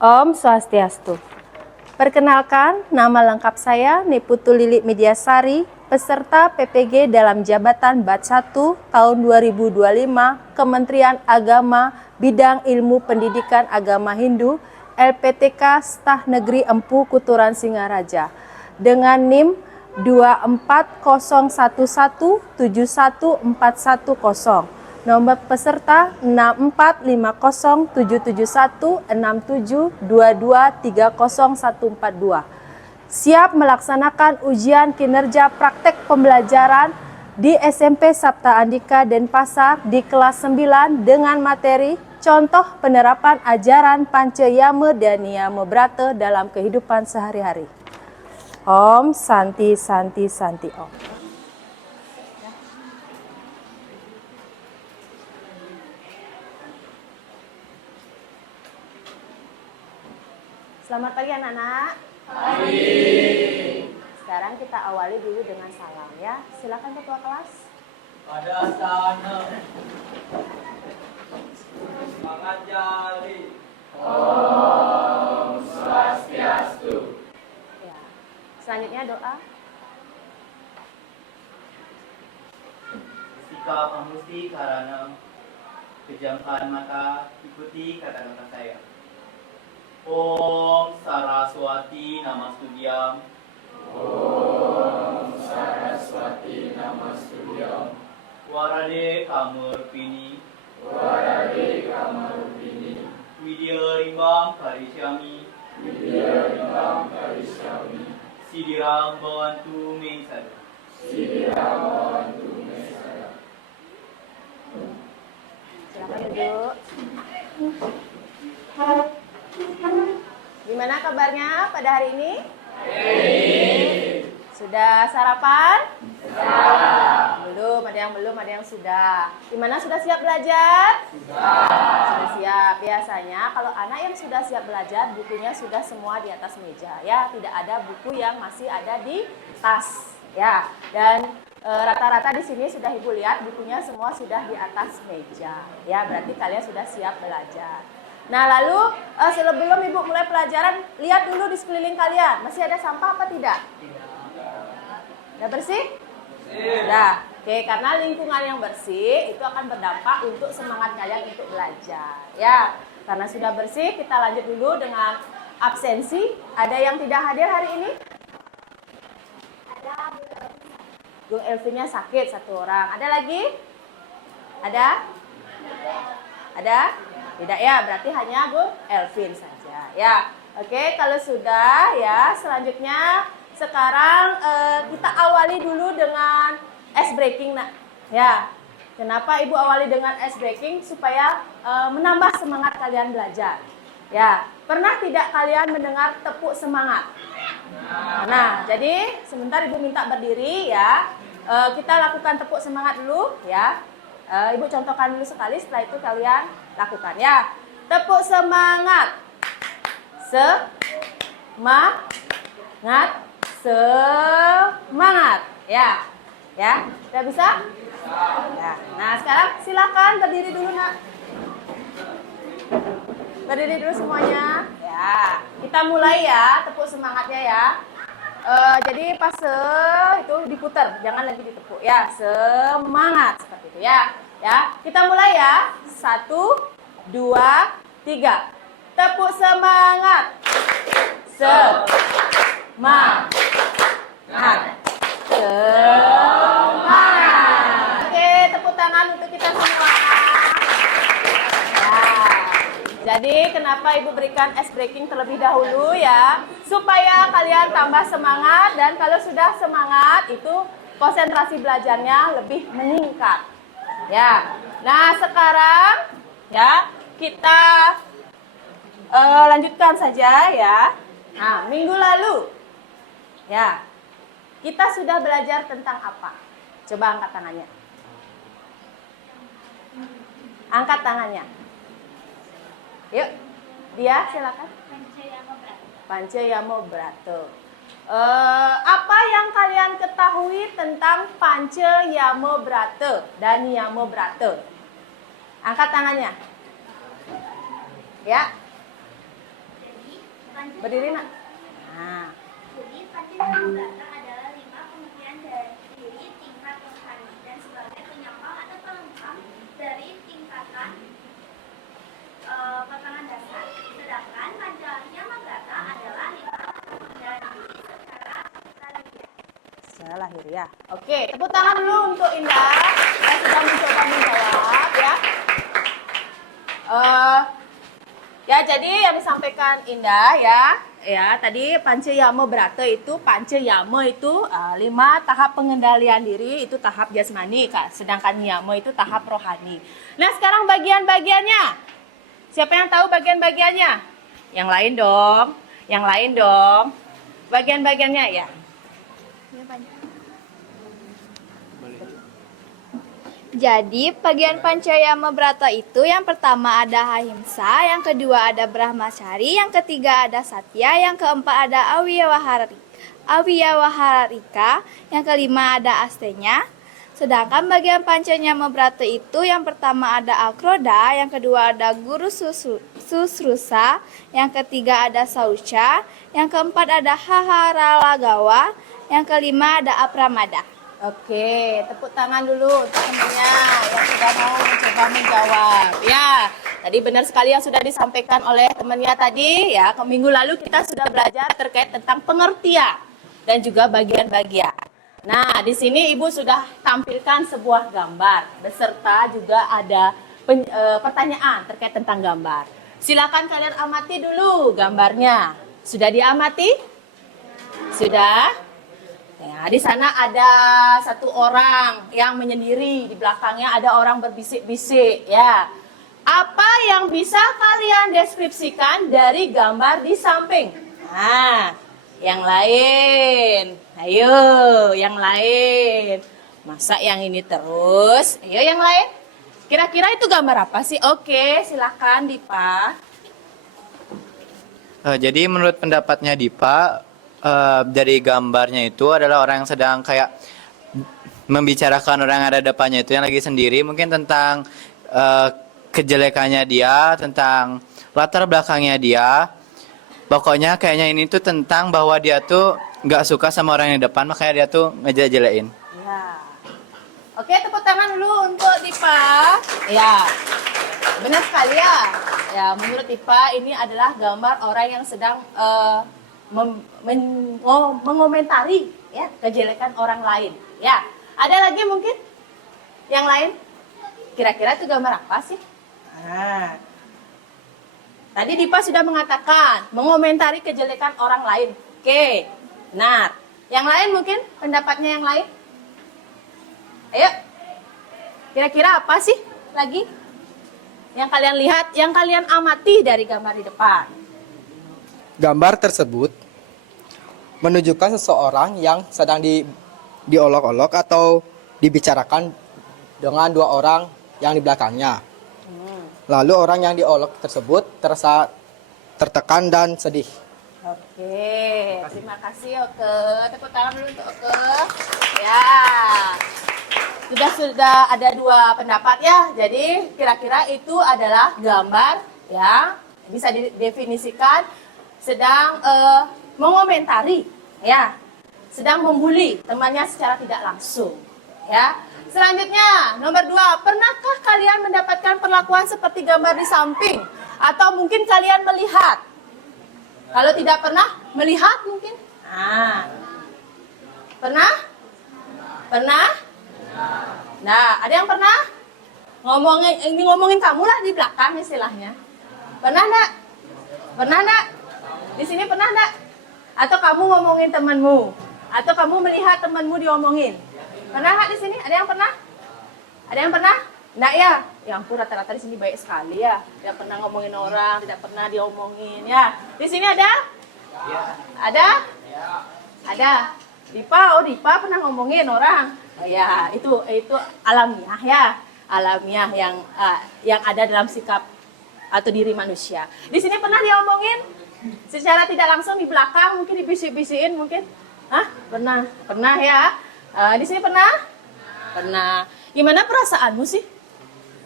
Om Swastiastu. Perkenalkan, nama lengkap saya Niputu Lili Midyasari, peserta PPG dalam jabatan Batch 1 tahun 2025 Kementerian Agama Bidang Ilmu Pendidikan Agama Hindu LPTK Staf Negeri Empu Kuturan Singaraja dengan NIM 24011711410. Nomor peserta 64507716722301442. Siap melaksanakan ujian kinerja praktek pembelajaran di SMP Sabta Andika Denpasar di kelas 9 dengan materi contoh penerapan ajaran Pancayama dan Niyama Brata dalam kehidupan sehari-hari. Om Santi Santi Santi Om. Selamat pagi anak-anak. Pagi. Sekarang kita awali dulu dengan salam ya. Silakan ketua kelas. Pada sana semangat jali. Om Swastiastu. Ya. Selanjutnya doa. Sikap amusti karena pejamkan mata, ikuti kata-kata saya. Om Saraswati Namastudyam. Om Saraswati Namastudyam. Warade Kamurpini. Warade Kamurpini. Widya Rimbang Karishyami. Widya Rimbang Karishyami. Sidiram Bhavantu Me Sada. Sidiram Bhavantu Me Sada. Silakan duduk. Gimana kabarnya pada hari ini? Sudah sarapan? Belum, ada yang belum, ada yang sudah. Gimana, sudah siap belajar? Sudah siap. Biasanya kalau anak yang sudah siap belajar, bukunya sudah semua di atas meja ya. Tidak ada buku yang masih ada di tas ya. Dan rata-rata di sini sudah Ibu lihat bukunya semua sudah di atas meja ya. Berarti kalian sudah siap belajar. Nah lalu sebelum Ibu mulai pelajaran, lihat dulu di sekeliling kalian. Masih ada sampah apa tidak? Udah bersih? Udah. Oke, karena lingkungan yang bersih itu akan berdampak untuk semangat kalian untuk belajar. Ya, karena sudah bersih, kita lanjut dulu dengan absensi. Ada yang tidak hadir hari ini? Ada. Gung Elvinnya sakit satu orang. Ada lagi? Ada? Ada? Tidak ya, berarti hanya Gung Elvin saja ya. Oke, kalau sudah ya, selanjutnya sekarang kita awali dulu dengan ice breaking nak. Ya. Kenapa Ibu awali dengan ice breaking? Supaya menambah semangat kalian belajar. Ya, pernah tidak kalian mendengar tepuk semangat? Nah, jadi sebentar Ibu minta berdiri ya. Kita lakukan tepuk semangat dulu ya. Ibu contohkan dulu sekali, setelah itu kalian lakukan ya. Tepuk semangat. Semangat. Semangat. Ya. Ya, sudah bisa? Ya. Nah, sekarang silakan berdiri dulu, Nak. Berdiri dulu semuanya. Ya. Kita mulai ya, tepuk semangatnya ya. Jadi pas itu diputar, jangan lagi ditepuk ya. Semangat seperti itu ya. Ya, kita mulai ya. 1, 2, 3. Tepuk semangat. Semangat. Semangat. Oke, tepuk tangan untuk kita semua. Jadi kenapa Ibu berikan ice breaking terlebih dahulu ya, supaya kalian tambah semangat, dan kalau sudah semangat itu konsentrasi belajarnya lebih meningkat. Ya. Nah, sekarang ya kita lanjutkan saja ya. Nah, minggu lalu ya kita sudah belajar tentang apa? Coba angkat tangannya. Angkat tangannya. Yuk, dia silakan. Pancayama Brata. Apa yang kalian ketahui tentang Pancayama Brata dan Niyama Brata? Angkat tangannya. Ya. Berdiri nak. Nah. Jadi Pancasila Brata adalah 5 pengertian dari tingkat rohani dan sebagai penyambang atau pelengkap dari tingkatan potongan dasar. Sedangkan Pancasila Brata adalah 5 pengertian diri secara lahiriah. Secara lahiriah. Oke, tepuk tangan dulu untuk Indah yang sudah mencoba menjawab ya. Ya, jadi yang disampaikan Indah ya tadi Pancayama Brata itu 5 tahap pengendalian diri itu tahap jasmani, Kak. Sedangkan Niyama itu tahap rohani. Nah, sekarang bagian-bagiannya. Siapa yang tahu bagian-bagiannya? Yang lain dong. Bagian-bagiannya ya. Jadi, bagian Pancayama Brata itu yang pertama ada Ahimsa, yang kedua ada Brahmacari, yang ketiga ada Satya, yang keempat ada Awiyawaharika, yang kelima ada Astenya. Sedangkan bagian Pancayama Brata itu yang pertama ada Akroda, yang kedua ada Guru Susrusa, yang ketiga ada Saucha, yang keempat ada Haharalagawa, yang kelima ada Apramada. Oke, tepuk tangan dulu untuk temannya yang sudah mau mencoba menjawab. Ya, tadi benar sekali yang sudah disampaikan oleh temannya tadi ya. Minggu lalu kita sudah belajar terkait tentang pengertian dan juga bagian-bagian. Nah, di sini Ibu sudah tampilkan sebuah gambar beserta juga ada pertanyaan terkait tentang gambar. Silakan kalian amati dulu gambarnya. Sudah diamati? Sudah? Ya, di sana ada satu orang yang menyendiri, di belakangnya ada orang berbisik-bisik ya. Apa yang bisa kalian deskripsikan dari gambar di samping? Nah, yang lain. Ayo, yang lain. Masa yang ini terus? Ayo yang lain. Kira-kira itu gambar apa sih? Oke, silakan Dipa. Jadi menurut pendapatnya Dipa, dari gambarnya itu adalah orang yang sedang kayak membicarakan orang yang ada depannya itu yang lagi sendiri, mungkin tentang kejelekannya dia, tentang latar belakangnya dia. Pokoknya kayaknya ini tuh tentang bahwa dia tuh nggak suka sama orang yang depan, makanya dia tuh ngejelekin. Ya. Oke, tepuk tangan dulu untuk Dipa. Ya, benar sekali ya. Ya, menurut Dipa ini adalah gambar orang yang sedang mengomentari ya kejelekan orang lain. Ya, ada lagi mungkin yang lain? Kira-kira itu gambar apa sih? Nah, tadi Dipa sudah mengatakan mengomentari kejelekan orang lain. Oke, benar. Yang lain mungkin pendapatnya yang lain? Ayo, kira-kira apa sih lagi yang kalian lihat, yang kalian amati dari gambar di depan? Gambar tersebut menunjukkan seseorang yang sedang diolok-olok atau dibicarakan dengan dua orang yang di belakangnya. Lalu orang yang diolok tersebut terasa tertekan dan sedih. Oke, terima kasih Oke. Tepuk tangan dulu untuk Oke. Ya, sudah ada dua pendapat ya. Jadi kira-kira itu adalah gambar ya, bisa didefinisikan sedang mengomentari ya, sedang membuli temannya secara tidak langsung ya. Selanjutnya nomor 2, pernahkah kalian mendapatkan perlakuan seperti gambar di samping atau mungkin kalian melihat? Kalau tidak pernah melihat mungkin? Pernah? Nah, ada yang pernah? Ngomongin kamu lah di belakang istilahnya. Pernah enggak? Di sini pernah enggak? Atau kamu ngomongin temanmu? Atau kamu melihat temanmu diomongin? Pernah enggak di sini? Ada yang pernah? Enggak ya? Ya ampun, rata-rata di sini baik sekali ya. Tidak pernah ngomongin orang, tidak pernah diomongin ya. Di sini ada? Ada? Ada. Dipa pernah ngomongin orang. Oh ya, itu alamiah ya. Alamiah yang ada dalam sikap atau diri manusia. Di sini pernah diomongin secara tidak langsung di belakang, mungkin dibisik-bisikin mungkin? Pernah ya. Di sini pernah? Gimana perasaanmu sih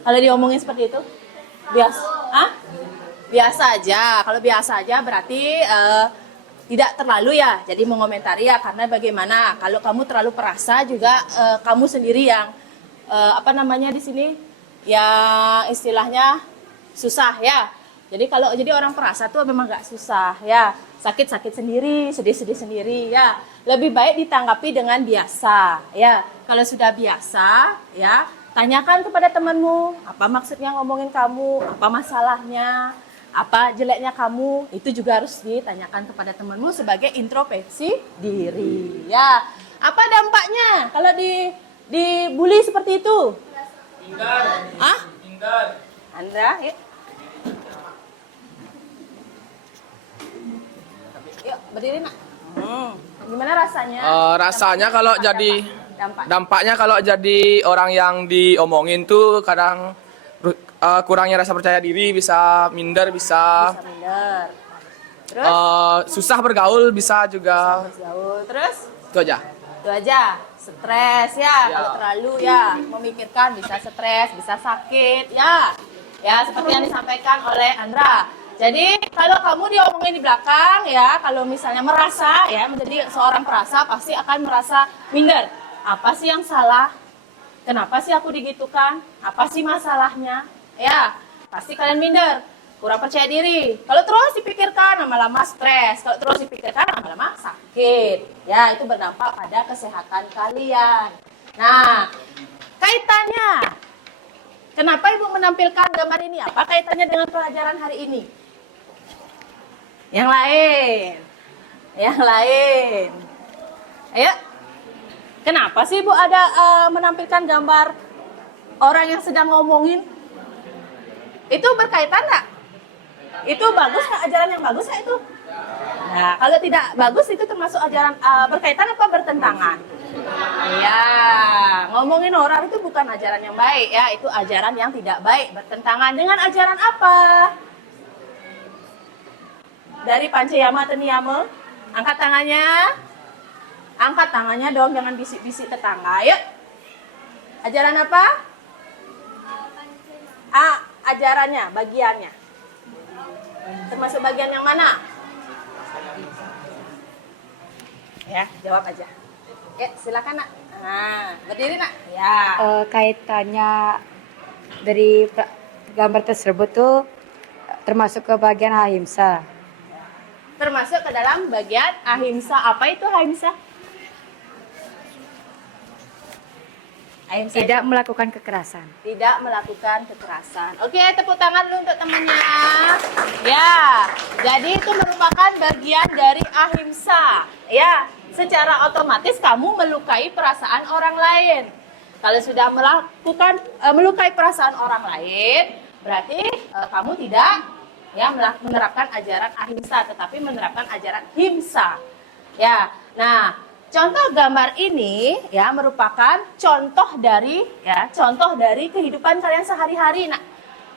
kalau diomongin seperti itu? Biasa? Biasa aja. Kalau biasa aja berarti tidak terlalu ya. Jadi mengomentari ya, karena bagaimana kalau kamu terlalu perasa juga kamu sendiri yang apa namanya di sini yang istilahnya susah ya. Jadi kalau jadi orang perasa tuh memang gak susah ya. Sakit-sakit sendiri, sedih-sedih sendiri ya. Lebih baik ditanggapi dengan biasa ya. Kalau sudah biasa ya, tanyakan kepada temanmu, apa maksudnya ngomongin kamu, apa masalahnya, apa jeleknya kamu, itu juga harus ditanyakan kepada temanmu sebagai introspeksi diri ya. Apa dampaknya kalau dibully seperti itu? Tinggal. Ah? Tinggal. Andra, yuk. Yuk, berdiri nak. Gimana rasanya? Rasanya kalau jadi dampaknya kalau jadi orang yang diomongin tuh kadang kurangnya rasa percaya diri, bisa minder, bisa Bisa minder. Terus? susah bergaul, bisa juga. Jauh. Terus? Itu aja. Itu aja. Stres ya. Kalau terlalu ya memikirkan bisa stres, bisa sakit ya. Ya, seperti yang disampaikan oleh Andra. Jadi kalau kamu diomongin di belakang ya, kalau misalnya merasa ya menjadi seorang perasa pasti akan merasa minder. Apa sih yang salah? Kenapa sih aku digitukan? Apa sih masalahnya? Ya, pasti kalian minder, kurang percaya diri. Kalau terus dipikirkan lama-lama stres, kalau terus dipikirkan lama-lama sakit. Ya, itu berdampak pada kesehatan kalian. Nah, kaitannya kenapa Ibu menampilkan gambar ini? Apa kaitannya dengan pelajaran hari ini? Yang lain. Yang lain. Ayo. Kenapa sih Ibu ada menampilkan gambar orang yang sedang ngomongin? Itu berkaitan nggak? Itu bagus nggak, ajaran yang bagus nggak itu? Nah, kalau tidak bagus itu termasuk ajaran berkaitan apa bertentangan? Iya, ngomongin orang itu bukan ajaran yang baik ya, itu ajaran yang tidak baik, bertentangan dengan ajaran apa? Dari Pancayama atau Niyama? Angkat tangannya. Angkat tangannya dong, jangan bisik-bisik tetangga. Yuk. Ajaran apa? Ajarannya, bagiannya. Termasuk bagian yang mana? Ya, jawab aja. Ya, silakan nak. Nah, berdiri nak. Ya. Kaitannya dari gambar tersebut tuh termasuk ke bagian ahimsa. Termasuk ke dalam bagian ahimsa. Apa itu ahimsa? Ahimsa Tidak melakukan kekerasan. tidak melakukan kekerasan. Oke, tepuk tangan dulu untuk temannya. Ya, jadi itu merupakan bagian dari ahimsa. Ya, secara otomatis kamu melukai perasaan orang lain. Kalau sudah melakukan melukai perasaan orang lain, berarti kamu tidak ya menerapkan ajaran ahimsa, tetapi menerapkan ajaran himsa. Ya, nah contoh gambar ini ya merupakan contoh dari kehidupan kalian sehari-hari, nak.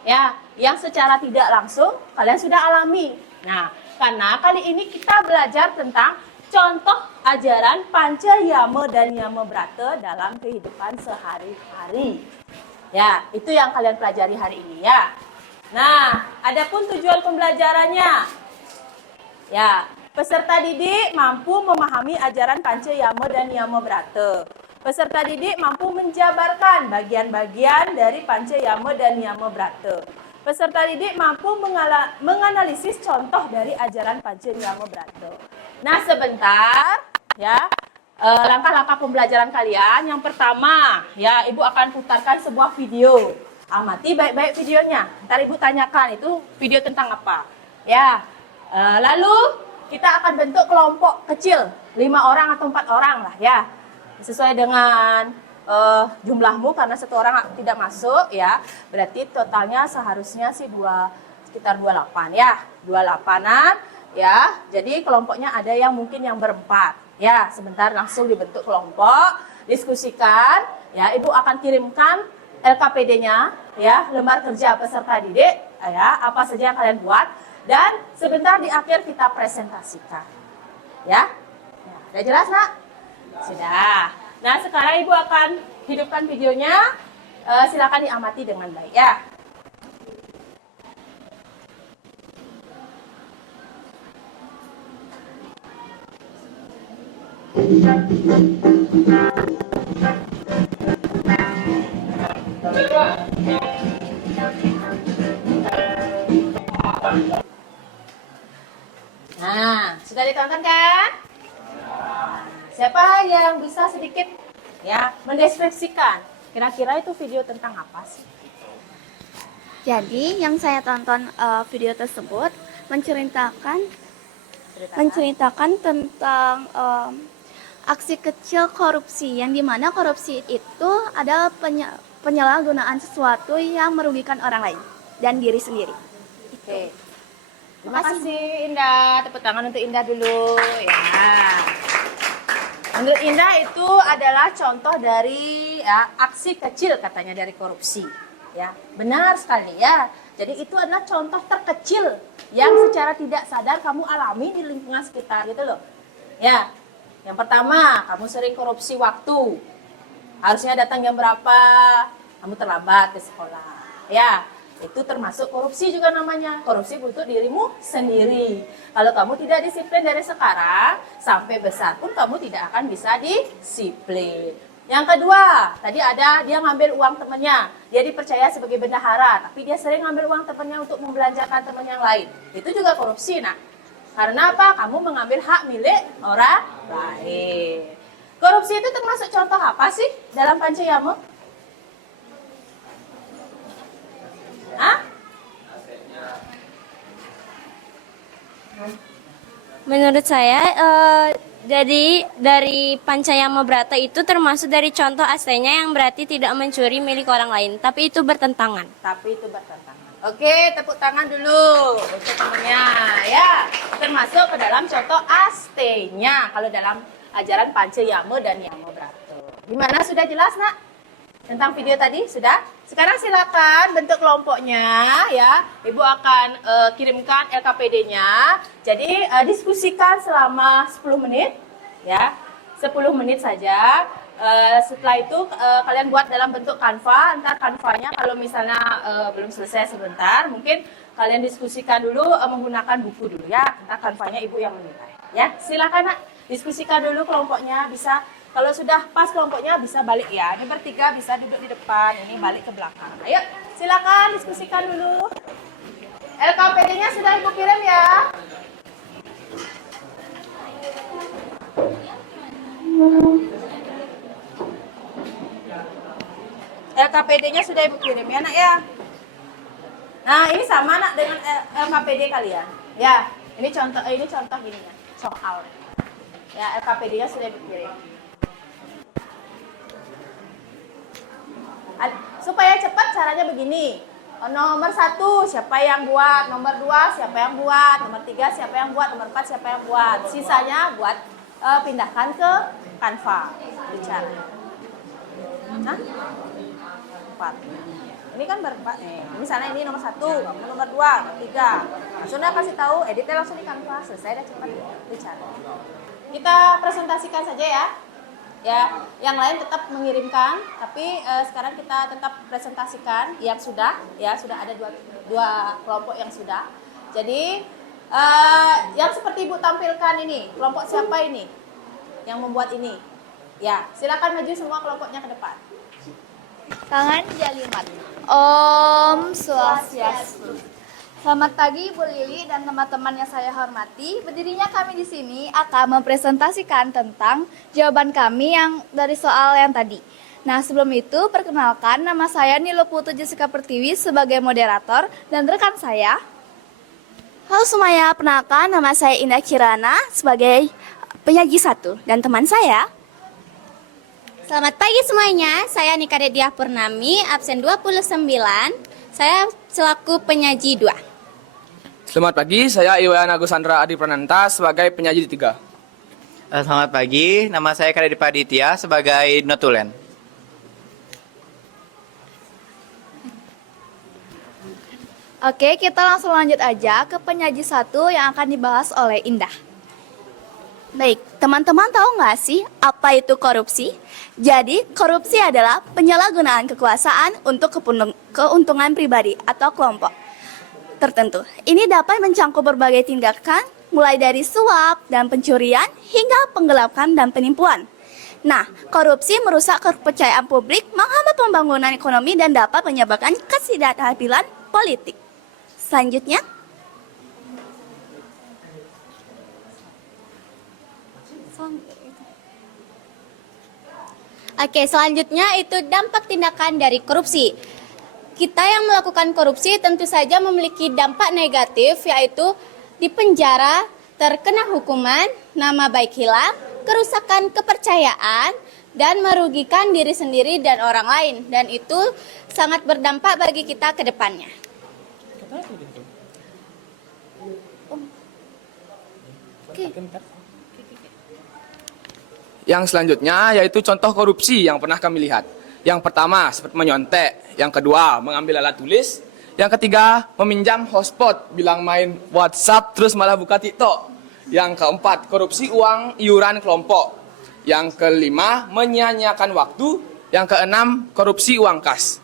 Ya, yang secara tidak langsung kalian sudah alami. Nah, karena kali ini kita belajar tentang contoh ajaran Pancayama dan Yama Brata dalam kehidupan sehari-hari. Ya, itu yang kalian pelajari hari ini ya. Nah, adapun tujuan pembelajarannya. Ya, peserta didik mampu memahami ajaran Pancayama dan Yama Brata. Peserta didik mampu menjabarkan bagian-bagian dari Pancayama dan Yama Brata. Peserta didik mampu menganalisis contoh dari ajaran Pancayama Brata. Nah, sebentar ya. Langkah-langkah pembelajaran kalian. Yang pertama, ya Ibu akan putarkan sebuah video. Amati baik-baik videonya. Ntar Ibu tanyakan itu video tentang apa. Ya. Lalu kita akan bentuk kelompok kecil, 5 orang atau 4 orang lah ya. Sesuai dengan jumlahmu, karena 1 orang tidak masuk ya. Berarti totalnya seharusnya sih sekitar 28 ya. 28-an ya. Jadi kelompoknya ada yang mungkin yang berempat. Ya, sebentar langsung dibentuk kelompok, diskusikan ya. Ibu akan kirimkan LKPD-nya ya, lembar kerja peserta didik ya, apa saja yang kalian buat, dan sebentar di akhir kita presentasikan. Ya. Udah jelas, nak? Sudah. Nah, sekarang Ibu akan hidupkan videonya. Silakan diamati dengan baik ya. Nah, sudah ditonton kan? Siapa yang bisa sedikit ya mendeskripsikan kira-kira itu video tentang apa sih? Jadi yang saya tonton video tersebut menceritakan tentang aksi kecil korupsi yang dimana korupsi itu adalah penyalahgunaan sesuatu yang merugikan orang lain dan diri sendiri. Oke. Terima kasih Indah. Tepuk tangan untuk Indah dulu ya. Menurut Indah itu adalah contoh dari ya, aksi kecil katanya dari korupsi. Ya, benar sekali ya. Jadi itu adalah contoh terkecil yang secara tidak sadar kamu alami di lingkungan sekitar gitu loh. Ya. Yang pertama, kamu sering korupsi waktu. Harusnya datang jam berapa? Kamu terlambat ke sekolah. Ya, itu termasuk korupsi juga namanya. Korupsi untuk dirimu sendiri. Kalau kamu tidak disiplin dari sekarang, sampai besar pun kamu tidak akan bisa disiplin. Yang kedua, tadi ada dia ngambil uang temannya. Dia dipercaya sebagai bendahara, tapi dia sering ngambil uang temannya untuk membelanjakan teman yang lain. Itu juga korupsi, nah. Karena apa? Kamu mengambil hak milik orang lain. Korupsi itu termasuk contoh apa sih dalam Pancayama? Hah? Menurut saya, jadi dari Pancayama Brata itu termasuk dari contoh aslinya yang berarti tidak mencuri milik orang lain, tapi itu bertentangan. Oke, tepuk tangan dulu untuk temennya ya. Termasuk ke dalam contoh astenya kalau dalam ajaran Pancayama dan Yama Brata. Gimana, sudah jelas nak? Tentang video tadi sudah? Sekarang silakan bentuk kelompoknya ya. Ibu akan kirimkan LKPD-nya. Jadi diskusikan selama 10 menit ya. 10 menit saja. Setelah itu kalian buat dalam bentuk Canva. Entar Canva-nya kalau misalnya belum selesai sebentar, mungkin kalian diskusikan dulu menggunakan buku dulu ya. Entar Canva-nya ibu yang menilai ya. Silakan nak, diskusikan dulu kelompoknya. Bisa kalau sudah pas kelompoknya bisa balik ya. Ini bertiga bisa duduk di depan, ini balik ke belakang. Ayo, silakan diskusikan dulu. LKPD-nya sudah ibu kirim ya. LKPD-nya sudah ibu kirim ya nak ya. Nah ini sama nak dengan LKPD kalian. Ya, ini contoh gini ya, soal. Ya LKPD-nya sudah ibu kirim. Supaya cepat caranya begini. Nomor 1 siapa yang buat, nomor 2 siapa yang buat, nomor 3 siapa yang buat, nomor 4 siapa yang buat. Sisanya buat pindahkan ke Canva bicara. Hah? 4. Ini kan berempat nih. Misalnya ini nomor 1, nomor 2, nomor 3. Langsung dia kasih tahu, editnya langsung di Canva, selesai dah cepat bicara. Kita presentasikan saja ya. Ya, yang lain tetap mengirimkan, tapi sekarang kita tetap presentasikan yang sudah, ya sudah ada dua kelompok yang sudah. Jadi yang seperti ibu tampilkan ini, kelompok siapa ini yang membuat ini? Ya, silakan maju semua kelompoknya ke depan. Tangan jalimat. Om Swastiastu. Selamat pagi Bu Lili dan teman-teman yang saya hormati. Berdirinya kami di sini akan mempresentasikan tentang jawaban kami yang dari soal yang tadi. Nah, sebelum itu perkenalkan, nama saya Nilo Putu Jessica Pertiwi sebagai moderator dan rekan saya. Halo semuanya, perkenalkan nama saya Indah Kirana sebagai penyaji 1 dan teman saya. Selamat pagi semuanya, saya Nika Dedia Purnami, absen 29. Saya selaku penyaji 2. Selamat pagi, saya Iwan Agusandra Adi Prananta sebagai penyaji 3. Selamat pagi, nama saya Kadedi Paditya sebagai notulen. Oke, kita langsung lanjut aja ke penyaji 1 yang akan dibahas oleh Indah. Baik, teman-teman tahu nggak sih apa itu korupsi? Jadi, korupsi adalah penyalahgunaan kekuasaan untuk keuntungan pribadi atau kelompok tertentu. Ini dapat mencangkup berbagai tindakan mulai dari suap dan pencurian hingga penggelapan dan penipuan. Nah, korupsi merusak kepercayaan publik, menghambat pembangunan ekonomi dan dapat menyebabkan ketidakadilan politik. Selanjutnya, Oke, selanjutnya itu dampak tindakan dari korupsi. Kita yang melakukan korupsi tentu saja memiliki dampak negatif, yaitu dipenjara, terkena hukuman, nama baik hilang, kerusakan kepercayaan, dan merugikan diri sendiri dan orang lain. Dan itu sangat berdampak bagi kita ke depannya. Yang selanjutnya yaitu contoh korupsi yang pernah kami lihat. Yang pertama seperti menyontek, yang kedua mengambil alat tulis, yang ketiga meminjam hotspot bilang main WhatsApp terus malah buka TikTok. Yang keempat korupsi uang iuran kelompok. Yang kelima menyia-nyiakan waktu, yang keenam korupsi uang kas.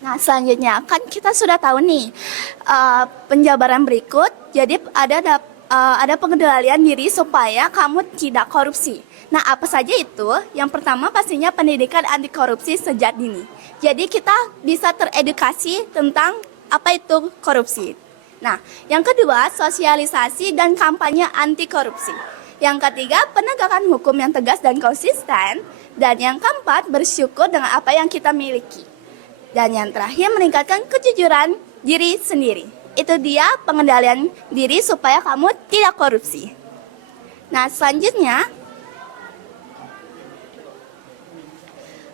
nah selanjutnya kan kita sudah tahu nih penjabaran berikut. Jadi ada pengendalian diri supaya kamu tidak korupsi. Nah, apa saja itu? Yang pertama pastinya pendidikan anti korupsi sejak dini. Jadi kita bisa teredukasi tentang apa itu korupsi. Nah, yang kedua sosialisasi dan kampanye anti korupsi. Yang ketiga penegakan hukum yang tegas dan konsisten. Dan yang keempat bersyukur dengan apa yang kita miliki. Dan yang terakhir meningkatkan kejujuran diri sendiri. Itu dia pengendalian diri supaya kamu tidak korupsi. Nah, selanjutnya.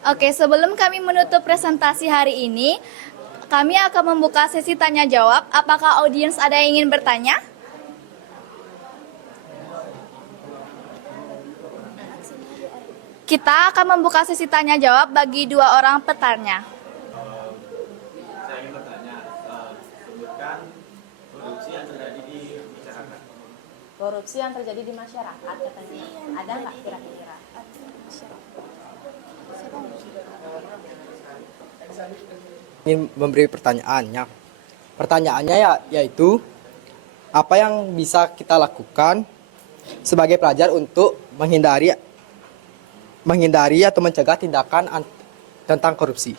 Oke, sebelum kami menutup presentasi hari ini, kami akan membuka sesi tanya jawab. Apakah audiens ada yang ingin bertanya? Kita akan membuka sesi tanya jawab bagi 2 orang petanya. Saya ingin bertanya, sebutkan korupsi yang terjadi di masyarakat. Korupsi yang terjadi di masyarakat katanya. Ada nggak kira-kira? Ingin memberi pertanyaannya. Pertanyaannya yaitu apa yang bisa kita lakukan sebagai pelajar untuk menghindari atau mencegah tindakan tentang korupsi.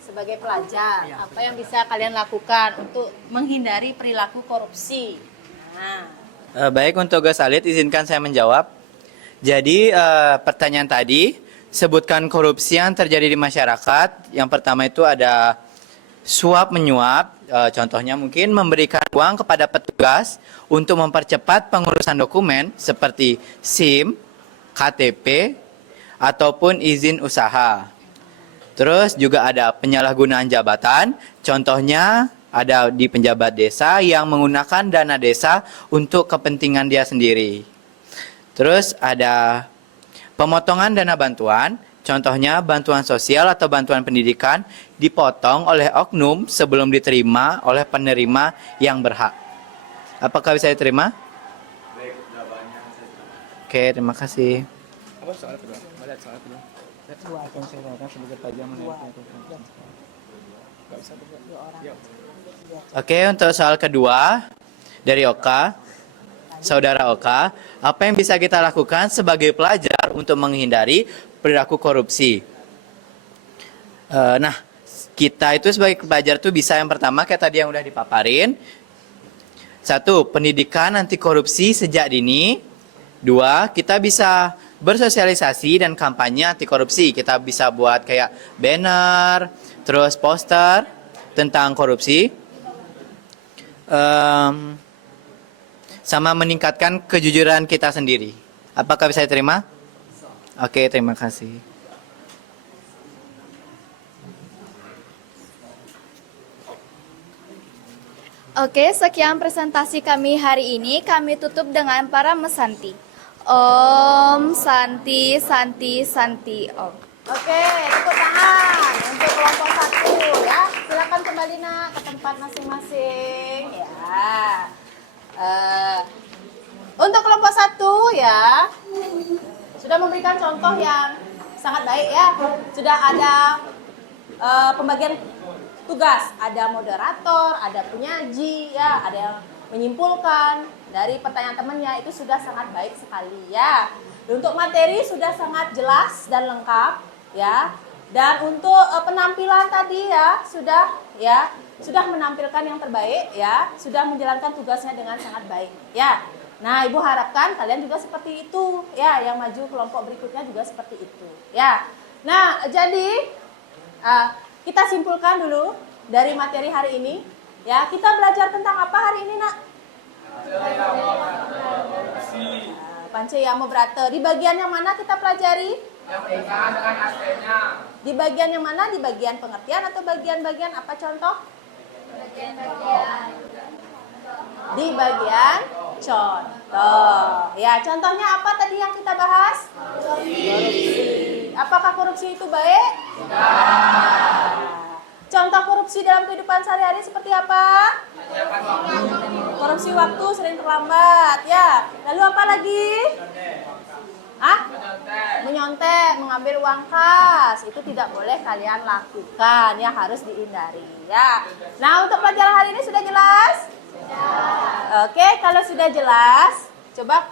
Sebagai pelajar, apa yang bisa kalian lakukan untuk menghindari perilaku korupsi? Nah, Baik, untuk Gus Alit, izinkan saya menjawab. Jadi, pertanyaan tadi, sebutkan korupsi yang terjadi di masyarakat. Yang pertama itu ada suap menyuap. Contohnya mungkin memberikan uang kepada petugas untuk mempercepat pengurusan dokumen seperti SIM, KTP, ataupun izin usaha. Terus juga ada penyalahgunaan jabatan. Contohnya ada di penjabat desa yang menggunakan dana desa untuk kepentingan dia sendiri. Terus ada pemotongan dana bantuan, contohnya bantuan sosial atau bantuan pendidikan dipotong oleh oknum sebelum diterima oleh penerima yang berhak. Apakah bisa diterima? Baik, jawabannya saya Oke, terima kasih. Apa soal kedua? Lihat soal kedua. Oke, untuk soal kedua dari Oka, Saudara Oka, apa yang bisa kita lakukan sebagai pelajar untuk menghindari perilaku korupsi? Nah, kita itu sebagai pelajar tuh bisa yang pertama kayak tadi yang udah dipaparin. 1, pendidikan anti korupsi sejak dini. 2, kita bisa bersosialisasi dan kampanye anti korupsi. Kita bisa buat kayak banner, terus poster tentang korupsi. Sama meningkatkan kejujuran kita sendiri. Apakah bisa diterima? Oke, terima kasih. Oke, sekian presentasi kami hari ini. Kami tutup dengan para mesanti. Om Santi Santi Santi Om. oke, tepuk tangan untuk kelompok 1 ya. Silakan kembali nak ke tempat masing-masing ya. Untuk kelompok 1 ya, sudah memberikan contoh yang sangat baik ya. Sudah ada pembagian tugas. Ada moderator, ada penyaji, ya, ada yang menyimpulkan dari pertanyaan temannya. Itu sudah sangat baik sekali ya. Untuk materi sudah sangat jelas dan lengkap ya. Dan untuk penampilan tadi ya sudah menampilkan yang terbaik ya, sudah menjalankan tugasnya dengan sangat baik ya. Nah, Ibu harapkan kalian juga seperti itu ya, yang maju kelompok berikutnya juga seperti itu ya. Nah, jadi kita simpulkan dulu dari materi hari ini ya. Kita belajar tentang apa hari ini, Nak? Pancayama Brata. Di bagian yang mana kita pelajari? Yang berkaitan dengan aspeknya. Di bagian yang mana? Di bagian pengertian atau bagian-bagian apa contoh? Di bagian contoh. Ya, contohnya apa tadi yang kita bahas? Korupsi. Apakah korupsi itu baik? Contoh korupsi dalam kehidupan sehari-hari seperti apa? Korupsi waktu, sering terlambat, ya. Lalu apa lagi? Menyontek, mengambil uang kas. Itu tidak boleh kalian lakukan, ya, harus dihindari, ya. Nah, untuk pelajaran hari ini sudah jelas? Oke, kalau sudah jelas, coba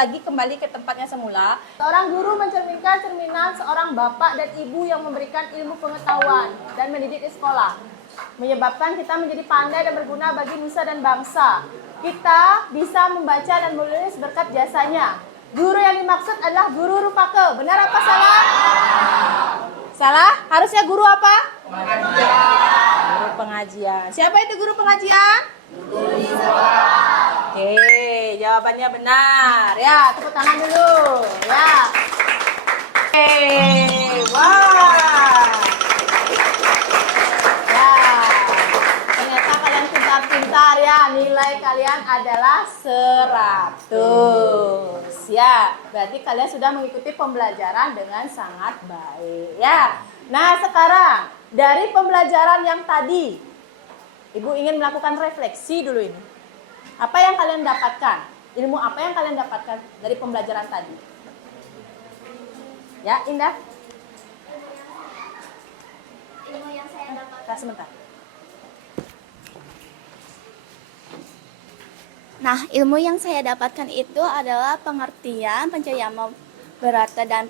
lagi kembali ke tempatnya semula. Seorang guru mencerminkan cerminan seorang bapak dan ibu yang memberikan ilmu pengetahuan dan mendidik di sekolah, menyebabkan kita menjadi pandai dan berguna bagi nusa dan bangsa. Kita bisa membaca dan menulis berkat jasanya. Guru yang dimaksud adalah guru Rupake. Benar apa salah? Salah? Harusnya guru apa? Guru pengajian. Siapa itu guru pengajian? Oke, jawabannya benar. Ya, tepuk tangan dulu. Ya. Oke, wah. Ya, ternyata kalian pintar-pintar ya. Nilai kalian adalah 100. Ya, berarti kalian sudah mengikuti pembelajaran dengan sangat baik. Ya. Nah, sekarang dari pembelajaran yang tadi, Ibu ingin melakukan refleksi dulu ini. Apa yang kalian dapatkan? Ilmu apa yang kalian dapatkan dari pembelajaran tadi? Ya, Indah. Ilmu yang saya dapatkan. Nah, sebentar. Nah, ilmu yang saya dapatkan itu adalah pengertian Pancayama Brata dan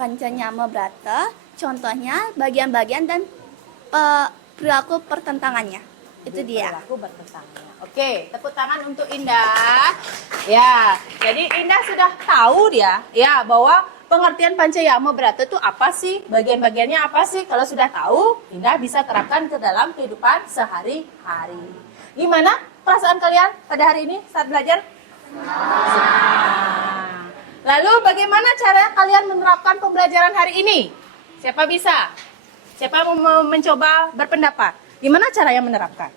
Pancayama Brata. Contohnya bagian-bagian dan perilaku pertentangannya. Itu dia. Perilaku bertentangan. Oke, tepuk tangan untuk Indah. Ya, jadi Indah sudah tahu dia, ya, bahwa pengertian Pancayama Brata itu apa sih? Bagian-bagiannya apa sih? Kalau sudah tahu, Indah bisa terapkan ke dalam kehidupan sehari-hari. Gimana perasaan kalian pada hari ini saat belajar? Senang. Lalu bagaimana cara kalian menerapkan pembelajaran hari ini? Siapa bisa? Siapa mau mencoba berpendapat? Gimana cara yang menerapkan?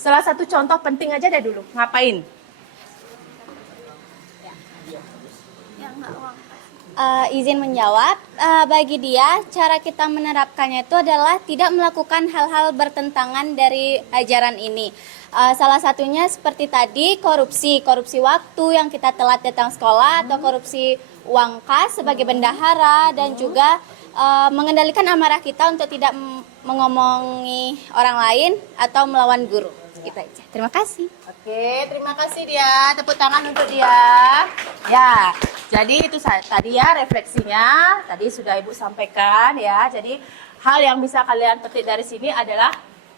Salah satu contoh penting aja deh dulu. Ngapain? Izin menjawab, bagi dia cara kita menerapkannya itu adalah tidak melakukan hal-hal bertentangan dari ajaran ini. Salah satunya seperti tadi korupsi waktu yang kita telat datang sekolah, atau korupsi uang kas sebagai bendahara, dan juga mengendalikan amarah kita untuk tidak mengomongi orang lain atau melawan guru. Itu aja. Terima kasih. Oke, terima kasih dia. Tepuk tangan untuk dia. Ya, jadi itu tadi ya refleksinya. Tadi sudah Ibu sampaikan ya. Jadi hal yang bisa kalian petik dari sini adalah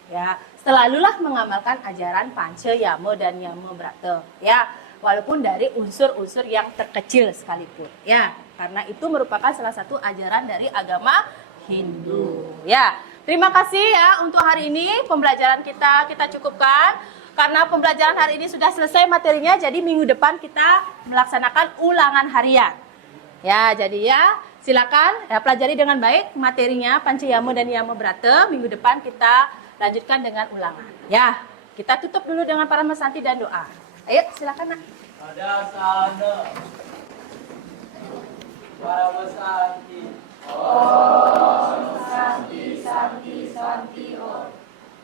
ya, selalulah mengamalkan ajaran Pancayama dan Yama Brata. Ya, walaupun dari unsur-unsur yang terkecil sekalipun. Ya, karena itu merupakan salah satu ajaran dari agama Hindu. Ya. Terima kasih ya untuk hari ini pembelajaran kita cukupkan. Karena pembelajaran hari ini sudah selesai materinya, jadi minggu depan kita melaksanakan ulangan harian. Ya, jadi ya silakan ya, pelajari dengan baik materinya Pancayama dan Yama Brata. Minggu depan kita lanjutkan dengan ulangan. Ya, kita tutup dulu dengan para mesanti dan doa. Ayo, silakan Nak. Ada sana para mesanti.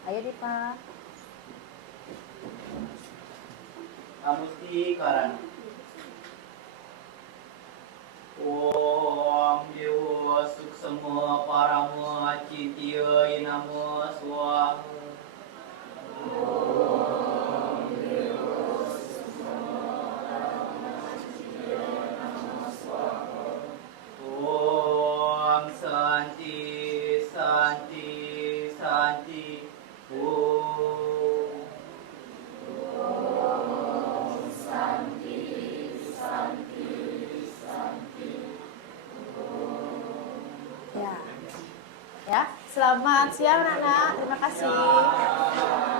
Ayo Dipa. Amusti karan. Om Dewa Suksema Parama Citya Inama Swaha. Santi, Santi, Om. Ya. Ya, selamat siang anak-anak. Terima kasih.